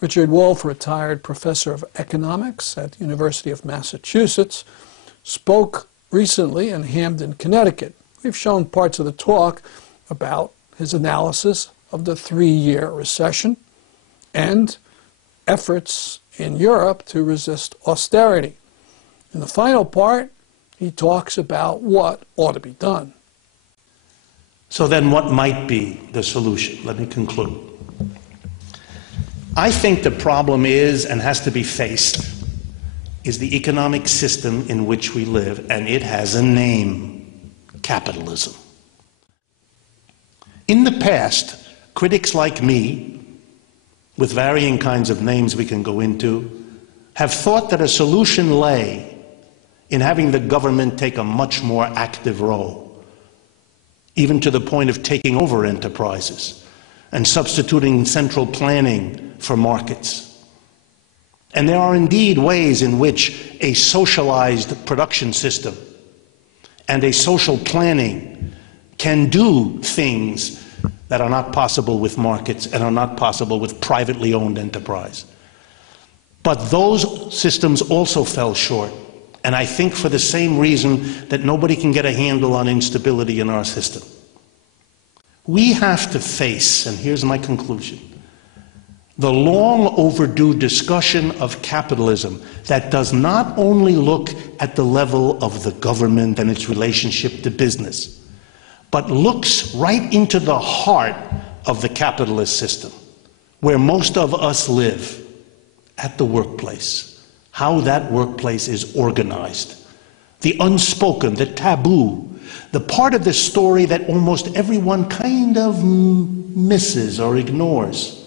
Richard Wolff, retired professor of economics at the University of Massachusetts, spoke recently in Hamden, Connecticut. We've shown parts of the talk about his analysis of the three-year recession and efforts in Europe to resist austerity. In the final part, he talks about what ought to be done. So then what might be the solution? Let me conclude. I think the problem is, and has to be faced, is the economic system in which we live, and it has a name: capitalism. In the past, critics like me, with varying kinds of names we can go into, have thought that a solution lay in having the government take a much more active role, even to the point of taking over enterprises and substituting central planning for markets. And there are indeed ways in which a socialized production system and a social planning can do things that are not possible with markets and are not possible with privately owned enterprise. But those systems also fell short, and I think for the same reason that nobody can get a handle on instability in our system. We have to face, and here's my conclusion, the long overdue discussion of capitalism that does not only look at the level of the government and its relationship to business, but looks right into the heart of the capitalist system, where most of us live, at the workplace, how that workplace is organized, the unspoken, the taboo, the part of the story that almost everyone kind of misses or ignores.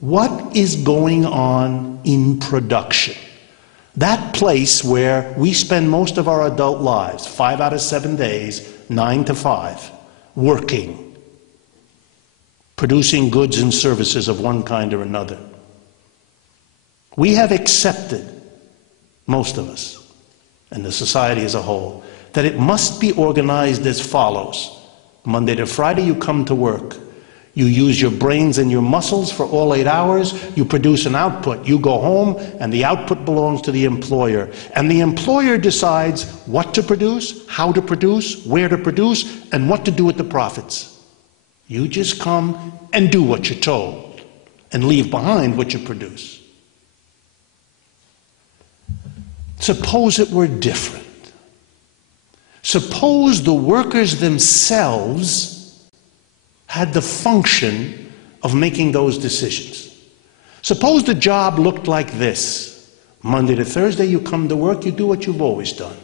What is going on in production? That place where we spend most of our adult lives, 5 out of 7 days, 9 to 5, working, producing goods and services of one kind or another. We have accepted, most of us, and the society as a whole, that it must be organized as follows. Monday to Friday, you come to work. You use your brains and your muscles for all 8 hours. You produce an output. You go home, and the output belongs to the employer. And the employer decides what to produce, how to produce, where to produce, and what to do with the profits. You just come and do what you're told and leave behind what you produce. Suppose it were different. Suppose the workers themselves had the function of making those decisions. Suppose the job looked like this. Monday to Thursday, you come to work, you do what you've always done.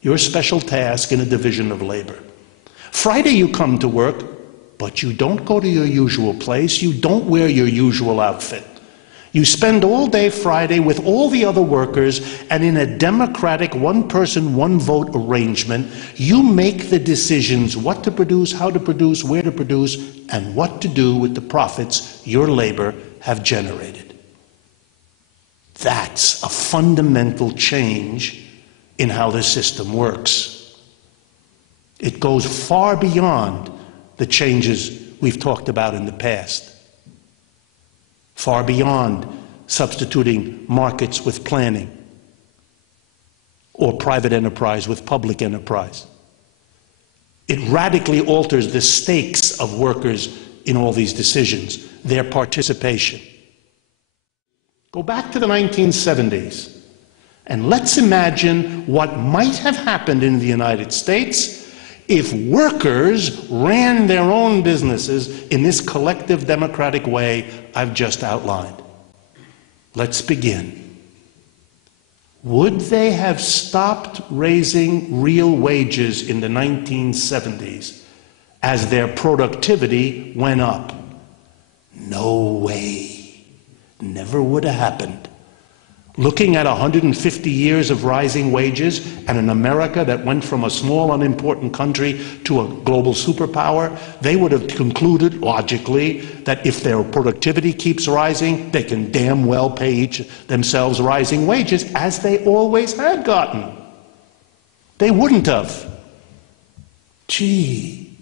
Your special task in a division of labor. Friday, you come to work, but you don't go to your usual place. You don't wear your usual outfit. You spend all day Friday with all the other workers, and in a democratic one-person, one-vote arrangement, you make the decisions what to produce, how to produce, where to produce, and what to do with the profits your labor have generated. That's a fundamental change in how the system works. It goes far beyond the changes we've talked about in the past. Far beyond substituting markets with planning or private enterprise with public enterprise. It radically alters the stakes of workers in all these decisions, their participation. Go back to the 1970s, and let's imagine what might have happened in the United States if workers ran their own businesses in this collective democratic way I've just outlined. Let's begin. Would they have stopped raising real wages in the 1970s as their productivity went up? No way. Never would have happened. Looking at 150 years of rising wages and an America that went from a small, unimportant country to a global superpower, they would have concluded, logically, that if their productivity keeps rising, they can damn well pay themselves rising wages, as they always had gotten. They wouldn't have. Gee,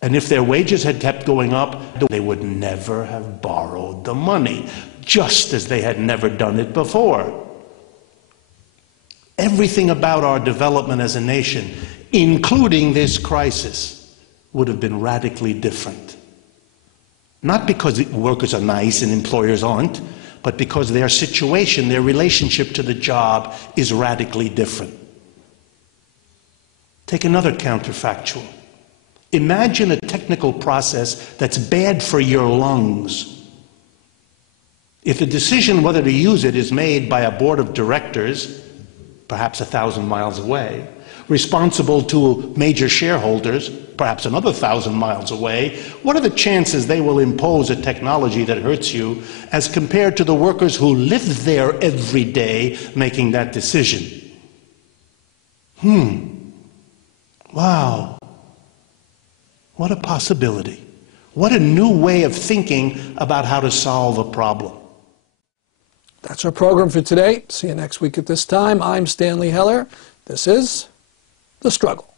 And if their wages had kept going up, they would never have borrowed the money, just as they had never done it before. Everything about our development as a nation, including this crisis, would have been radically different. Not because workers are nice and employers aren't, but because their situation, their relationship to the job is radically different. Take another counterfactual. Imagine a technical process that's bad for your lungs. If the decision whether to use it is made by a board of directors, perhaps 1,000 miles away, responsible to major shareholders, perhaps another 1,000 miles away, what are the chances they will impose a technology that hurts you as compared to the workers who live there every day making that decision? Wow. What a possibility. What a new way of thinking about how to solve a problem. That's our program for today. See you next week at this time. I'm Stanley Heller. This is The Struggle.